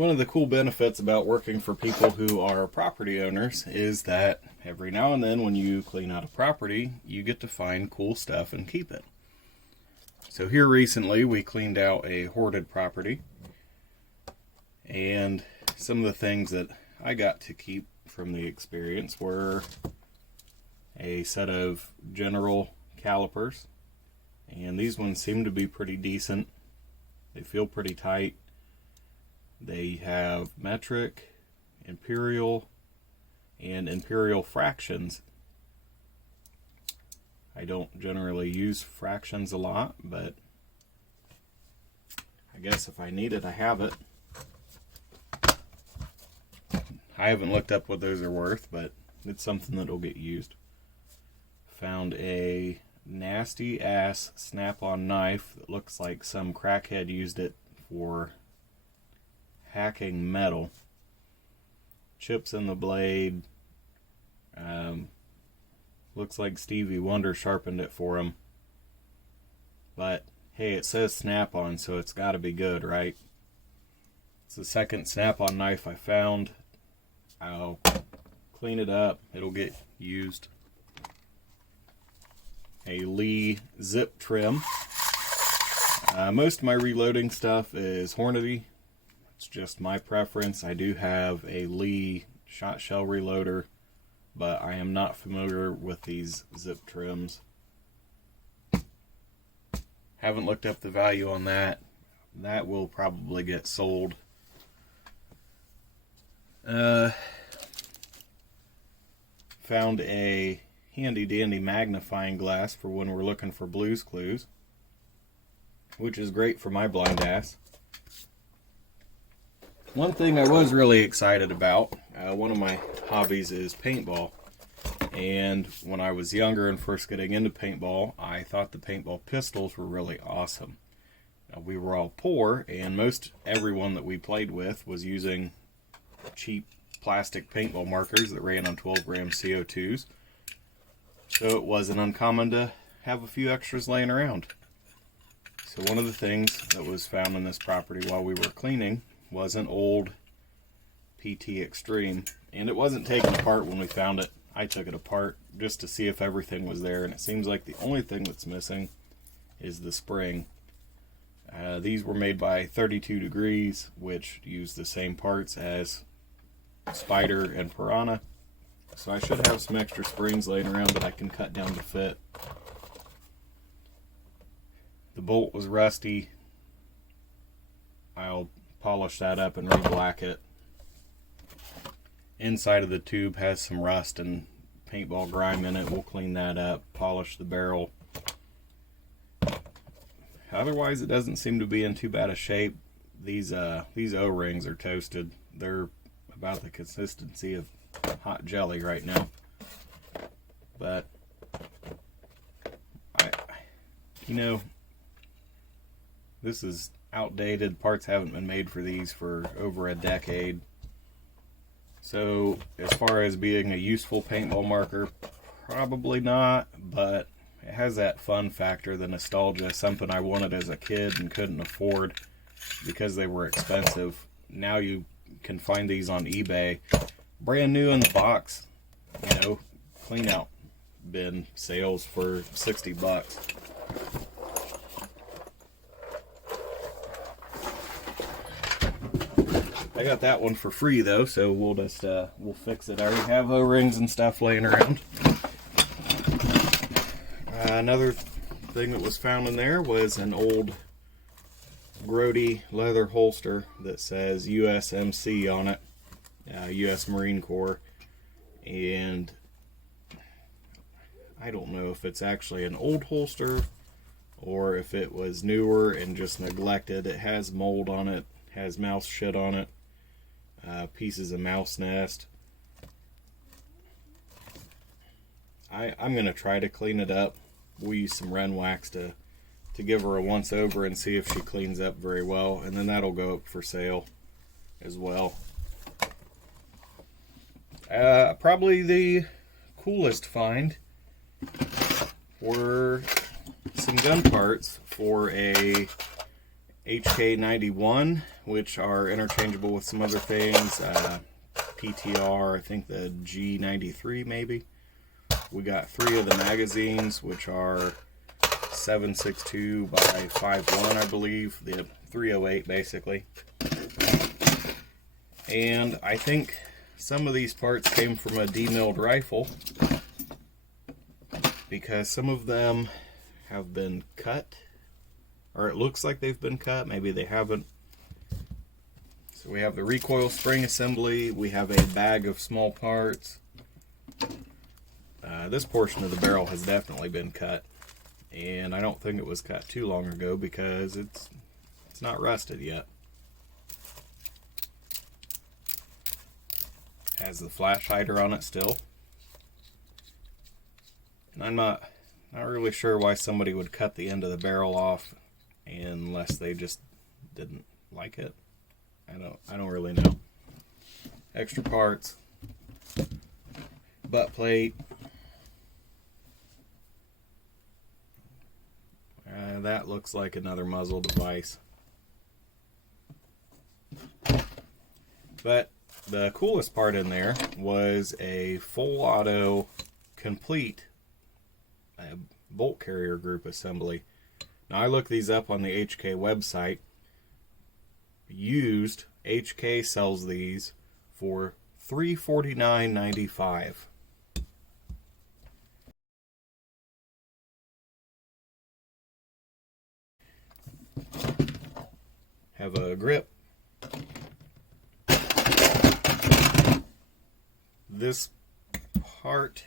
One of the cool benefits about working for people who are property owners is that every now and then when you clean out a property, you get to find cool stuff and keep it. So here recently we cleaned out a hoarded property, and some of the things that I got to keep from the experience were a set of general calipers, and these ones seem to be pretty decent. They feel pretty tight. They have metric, imperial, and imperial fractions. I don't generally use fractions a lot, but I guess if I need it, I have it. I haven't looked up what those are worth, but it's something that'll get used. Found a nasty ass snap-on knife that looks like some crackhead used it for hacking metal. Chips in the blade. Looks like Stevie Wonder sharpened it for him. But hey, it says snap-on, so it's got to be good, right? It's the second snap-on knife I found. I'll clean it up. It'll get used. A Lee zip trim. Most of my reloading stuff is Hornady. It's just my preference. I do have a Lee shot shell reloader, but I am not familiar with these zip trims. Haven't looked up the value on that. That will probably get sold. Found a handy dandy magnifying glass for when we're looking for Blue's Clues, which is great for my blind ass. One thing I was really excited about, one of my hobbies is paintball. And when I was younger and first getting into paintball, I thought the paintball pistols were really awesome. Now, we were all poor, and most everyone that we played with was using cheap plastic paintball markers that ran on 12 gram CO2s. So it wasn't uncommon to have a few extras laying around. So one of the things that was found in this property while we were cleaning was an old PT Extreme, and it wasn't taken apart when we found it. I took it apart just to see if everything was there, and it seems like the only thing that's missing is the spring. These were made by 32 Degrees, which use the same parts as Spider and Piranha, so I should have some extra springs laying around that I can cut down to fit. The bolt was rusty. I'll polish that up and re-black it. Inside of the tube has some rust and paintball grime in it. We'll clean that up, polish the barrel. Otherwise, it doesn't seem to be in too bad a shape. These O-rings are toasted. They're about the consistency of hot jelly right now. But this is outdated. Parts haven't been made for these for over a decade. So as far as being a useful paintball marker, probably not, but it has that fun factor, the nostalgia, something I wanted as a kid and couldn't afford because they were expensive. Now you can find these on eBay, brand new in the box, clean out bin sales for $60. I got that one for free though, so we'll just we'll fix it. I already have O-rings and stuff laying around. Another thing that was found in there was an old grody leather holster that says USMC on it, U.S. Marine Corps, and I don't know if it's actually an old holster or if it was newer and just neglected. It has mold on it, has mouse shit on it. Pieces of mouse nest. I'm going to try to clean it up. We'll use some Ren wax to give her a once over and see if she cleans up very well, and then that'll go up for sale as well. Probably the coolest find were some gun parts for a HK91, which are interchangeable with some other things. PTR, I think the G93 maybe. We got 3 of the magazines, which are 7.62 by 5.1, I believe. The 308 basically. And I think some of these parts came from a demilled rifle, because some of them have been cut, or it looks like they've been cut, maybe they haven't. So we have the recoil spring assembly, we have a bag of small parts. This portion of the barrel has definitely been cut, and I don't think it was cut too long ago because it's not rusted yet. Has the flash hider on it still. And I'm not really sure why somebody would cut the end of the barrel off unless they just didn't like it. I don't really know. Extra parts. Butt plate. That looks like another muzzle device. But the coolest part in there was a full auto complete bolt carrier group assembly. Now I looked these up on the HK website. Used, HK sells these for $349.95. Have a grip. This part,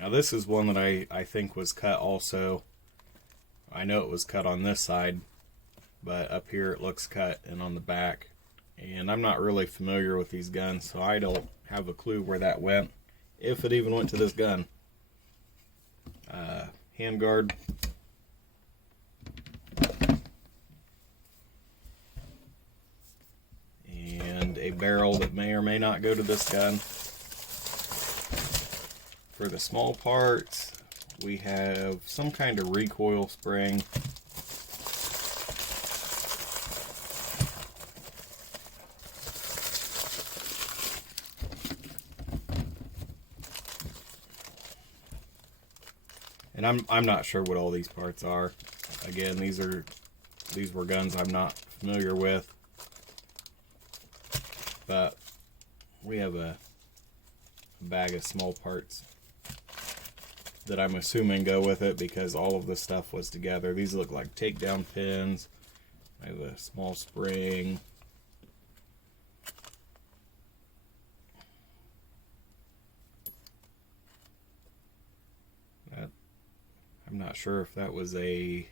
now this is one that I think was cut also. I know it was cut on this side, but up here it looks cut, and on the back. And I'm not really familiar with these guns, so I don't have a clue where that went, if it even went to this gun. Handguard. And a barrel that may or may not go to this gun. For the small parts, we have some kind of recoil spring. And I'm not sure what all these parts are. Again, these were guns I'm not familiar with. But we have a bag of small parts that I'm assuming go with it because all of this stuff was together. These look like takedown pins. I have a small spring. I'm not sure if that was a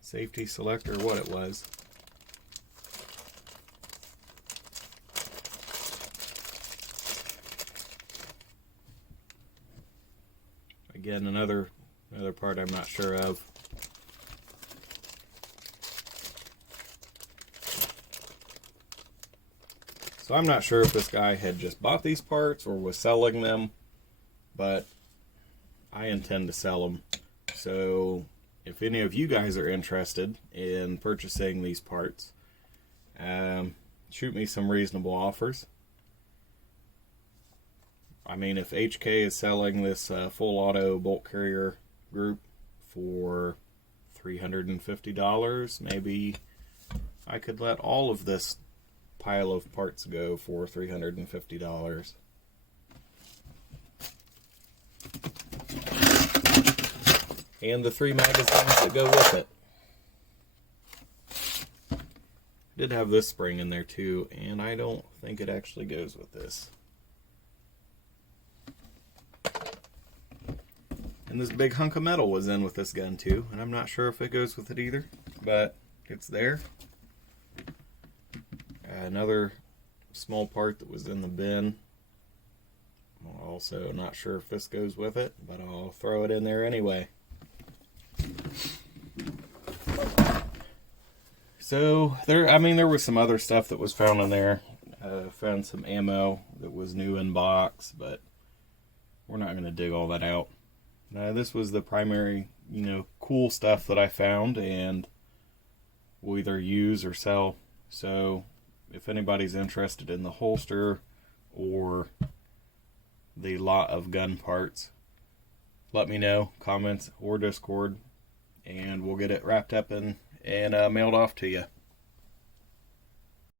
safety select or what it was. Again, another part I'm not sure of. So I'm not sure if this guy had just bought these parts or was selling them, but I intend to sell them. So if any of you guys are interested in purchasing these parts, shoot me some reasonable offers. I mean, if HK is selling this full auto bolt carrier group for $350, maybe I could let all of this pile of parts go for $350. And the 3 magazines that go with it. Did have this spring in there too, and I don't think it actually goes with this. And this big hunk of metal was in with this gun too, and I'm not sure if it goes with it either, but it's there. Another small part that was in the bin. I'm also not sure if this goes with it, but I'll throw it in there anyway. So there was some other stuff that was found in there. Found some ammo that was new in box, but we're not going to dig all that out. this was the primary, cool stuff that I found, and we'll either use or sell. So if anybody's interested in the holster or the lot of gun parts, let me know, comments or Discord, and we'll get it wrapped up and mailed off to you.